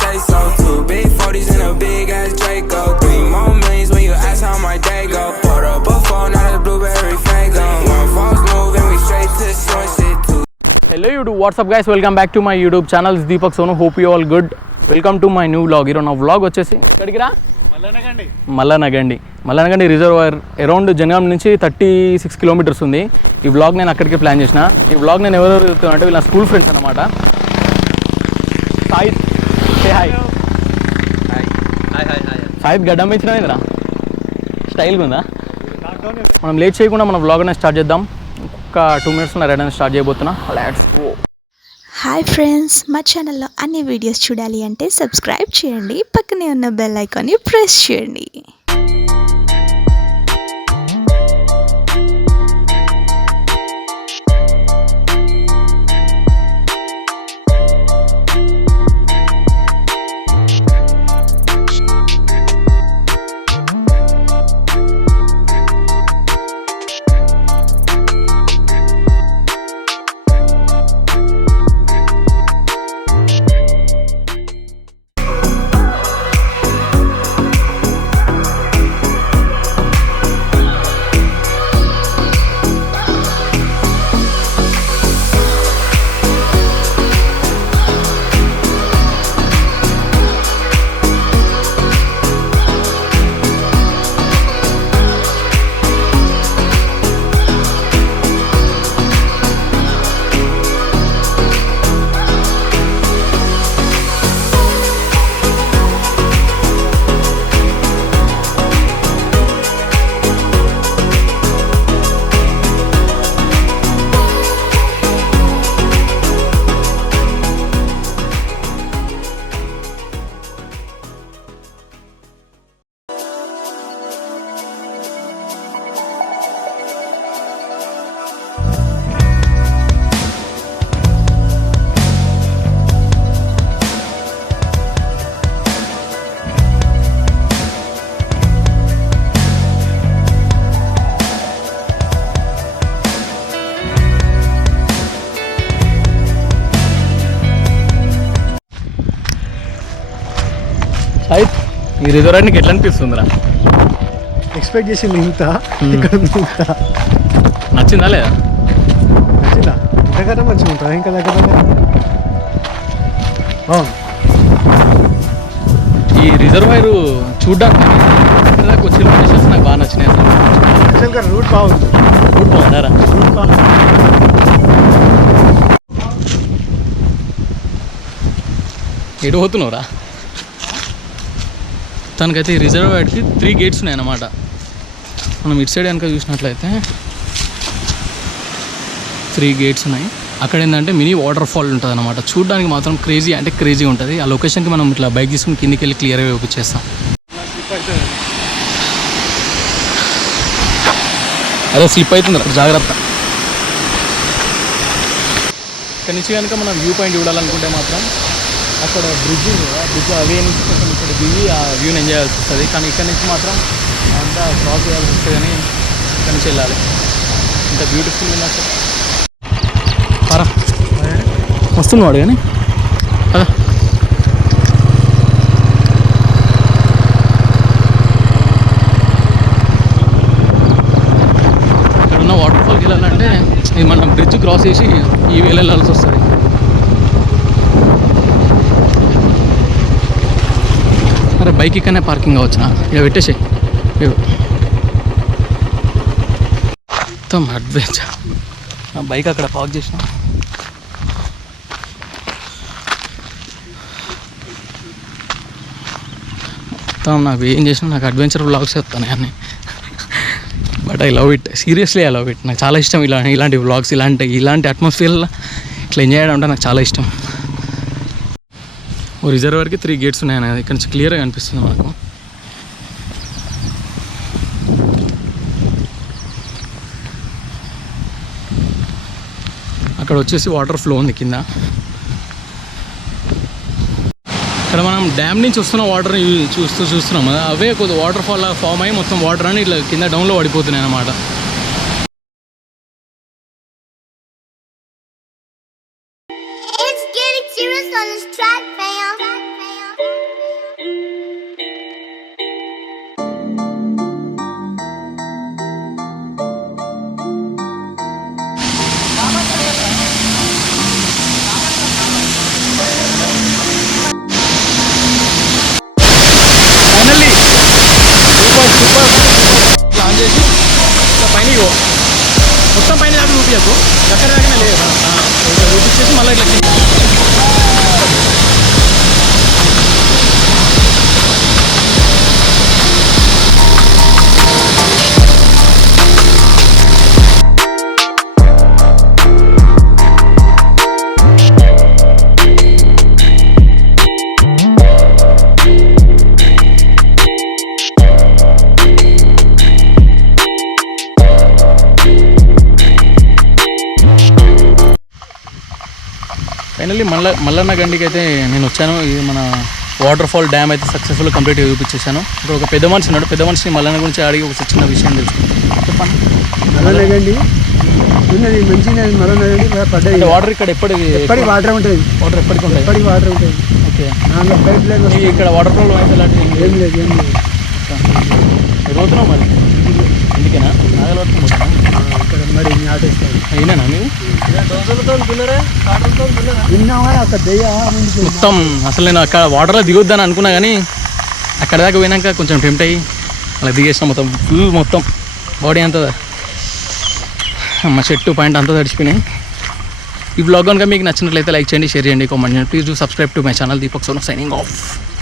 say so too. Big 40s and a big ass Draco. 3 more millions when you ask how my day go. Put up a phone, not a blueberry fango. One false move and we straight to short shit too. Hello YouTube, what's up guys, welcome back to my YouTube channel. It's Deepak Sonu, hope you all good. Welcome to my new vlog. Here on our vlog వచ్చేసి ఎక్కడికి రా Mallanna Gandi reservoir around Jangaon నుంచి 36 kilometres ఉంది. ఈ vlog నేను అక్కడికి plan చేసిన. ఈ వ్లాగ్ నేను ఎవరెవరు అంటే వీళ్ళ స్కూల్ ఫ్రెండ్స్ అన్నమాట. Saith say hi. సాయిత్ గడ్డం ఇచ్చినా స్టైల్గా ఉందా? మనం లేట్ చేయకుండా మన వ్లాగ్ అనేది స్టార్ట్ చేద్దాం. ఒక 2 minutes రెడీ అనేది స్టార్ట్ చేయబోతున్నా. Let's go. హాయ్ ఫ్రెండ్స్, మా ఛానల్లో అన్ని వీడియోస్ చూడాలి అంటే సబ్స్క్రైబ్ చేయండి, పక్కనే ఉన్న బెల్ ఐకాన్ని ప్రెస్ చేయండి. ఈ రిజర్వాయర్ నీకు ఎట్లా అనిపిస్తుందిరా? ఎక్స్పెక్ట్ చేసింది ఇంత, ఇక్కడ ఇంత. నచ్చిందా లేదా? నచ్చిందా? ఇంతకన్నా మంచిగా ఉంటుంది ఇంకా దగ్గర. ఈ రిజర్వాయర్ చూడ్డానికి వచ్చే లొకేషన్స్ నాకు బాగా నచ్చినాయి. యాక్చువల్గా రూట్ బాగుంది. రూట్ బాగుందారా? రూట్ బాగుంది. ఎటు పోతున్నావురా? తనకైతే ఈ రిజర్వాయర్కి 3 gates ఉన్నాయన్నమాట. మనం ఇటు సైడ్ కనుక చూసినట్లయితే 3 gates ఉన్నాయి. అక్కడ ఏంటంటే మినీ వాటర్ ఫాల్ ఉంటుంది అనమాట. చూడడానికి మాత్రం క్రేజీ అంటే క్రేజీ ఉంటుంది. ఆ లొకేషన్కి మనం ఇట్లా బైక్ తీసుకుని కిందికి వెళ్ళి క్లియర్గా చూపించేస్తాం. అదే స్లిప్ అవుతుంది అక్కడ, జాగ్రత్త. ఇక్కడ నుంచి కనుక మనం వ్యూ పాయింట్ చూడాలనుకుంటే మాత్రం అక్కడ బ్రిడ్జ్ అవే నుంచి కొంచెం ఇక్కడ దిగి ఆ వ్యూని ఎంజాయ్ చేయాల్సి వస్తుంది. కానీ ఇక్కడ నుంచి మాత్రం అంతా క్రాస్ చేయాల్సి వస్తుంది. కానీ ఇక్కడ నుంచి వెళ్ళాలి. ఇంత బ్యూటిఫుల్ ఉంది అసలు. పరా వస్తుంది వాడు కానీ అదా. ఇక్కడ ఉన్న వాటర్ ఫాల్కి వెళ్ళాలంటే ఇది మనం బ్రిడ్జ్ క్రాస్ చేసి ఈ వేళ వెళ్ళాల్సి వస్తుంది. అరే బైక్ ఇక్కడనే పార్కింగ్ కావచ్చునా? ఇక పెట్టేసి మొత్తం అడ్వెంచర్. బైక్ అక్కడ పార్క్ చేసిన. మొత్తం నాకు ఏం చేసినా నాకు అడ్వెంచర్ వ్లాగ్స్ వస్తాయి అన్నీ. But I love it, seriously I love it. నాకు చాలా ఇష్టం ఇలాంటి వ్లాగ్స్, ఇలాంటి అట్మాస్ఫియర్లో ఇట్లా ఎంజాయ్ చేయడం అంటే నాకు చాలా ఇష్టం. ఓ రిజర్వాయర్కి 3 gates ఉన్నాయని ఇక్కడ నుంచి క్లియర్గా కనిపిస్తుంది మనకు. అక్కడ వచ్చేసి వాటర్ ఫ్లో ఉంది కింద. ఇక్కడ మనం డ్యామ్ నుంచి వస్తున్న వాటర్ చూస్తున్నాం కదా, అవే కొద్దిగా వాటర్ ఫాల్ ఫామ్ అయ్యి మొత్తం వాటర్ అని ఇట్లా కింద డౌన్లో పడిపోతున్నాయి అన్నమాట. It's getting serious on this track, fam. మళ్ళీ ఇట్లా ఫైనల్లీ మల్లన్న గండికి అయితే నేను వచ్చాను. ఇది మన వాటర్ ఫాల్ డ్యామ్ అయితే సక్సెస్ఫుల్ కంప్లీట్గా చూపించేశాను. ఇక్కడ ఒక పెద్ద మనిషి ఉన్నాడు. పెద్ద మనిషిని మల్లన్న గురించి అడిగి ఒక చిన్న విషయం తెలుసుకుంటాను. చెప్పండి. మల్లన్న గండి ఉన్నది మంచిగా. మల్లన్న గండి పడ్డాయి. వాటర్ ఇక్కడ ఎప్పటికి వాటర్ ఉంటుంది. వాటర్ ఎప్పటికి ఉంటుంది. ఎప్పటికి వాటర్ ఉంటుంది. ఓకే. పైప్ లైన్ ఇక్కడ వాటర్ ప్రాబ్లం అయితే అలాంటిది ఏం లేదు. పోతున్నావు మరి ఎందుకేనా నాగల వరకు పోతాను ఇక్కడ మరి ఆటేస్తాను. అయినా మీరు విన్నావా అక్కడ దయ్య మొత్తం అసలు నేను అక్కడ వాటర్లో దిగొద్దని అనుకున్నా కానీ అక్కడ దాకా పోయినాక కొంచెం టెంప్ట్ అయ్యి అలా దిగేసిన మొత్తం ఫుల్ మొత్తం బాడీ అంతా మా చెట్టు పాయింట్ అంతా తడిచిపోయినాయి. ఈ బ్లాగ్ కనుక మీకు నచ్చినట్లయితే లైక్ చేయండి, షేర్ చేయండి, కామెంట్ చేయండి. Please do subscribe to my channel Deepak Sonu signing off.